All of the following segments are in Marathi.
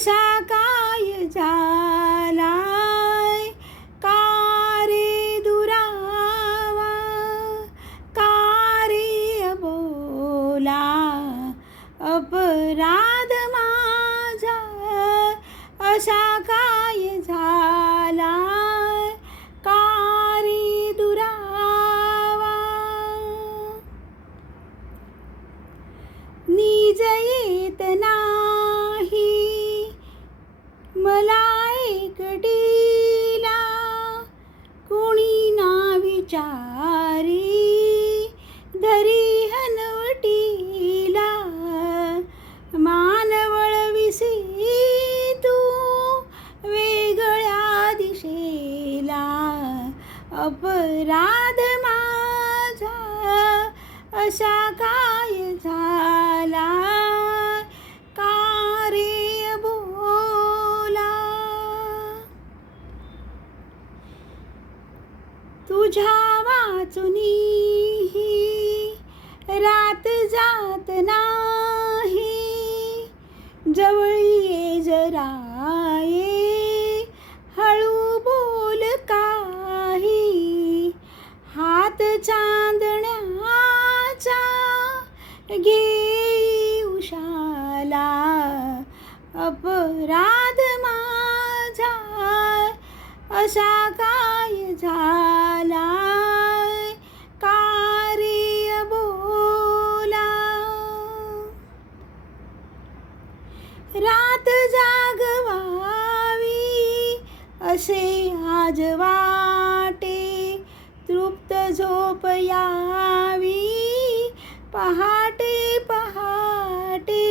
असा काय झालाय का रे दुरावा, का रे अबोला अपराध माझा, असा काय झालाय का रे दुरावा. नीज येत नाही मला एकटीला, कुणी ना विचारी धरी हनवटीला. मान वळविसी तू वेगळ्या दिशेला, अपराध माझा असा काय झाला का रे अबोला. तुझ्या वाचुनीही रात जात नाही, जवळी ये जरा ये हळू बोल काही. हात चांदण्याचा घे उशाला, अपराध माझा असा काय झाला का रे अबोला. रात जागवावी असे आज वाटे, तृप्त झोप यावी पहाटे पहाटे.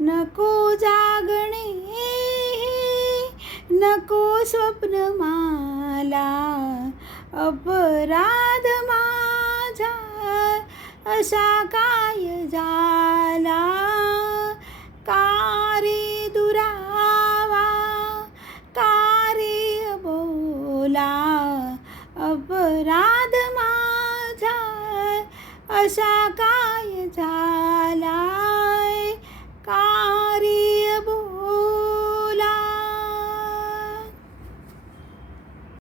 नको जागणे नको स्वप्न मला, अपराध माझा असा काय झाला का रे दुरावा, का रे अबोला. अपराध माझा असा काय झाला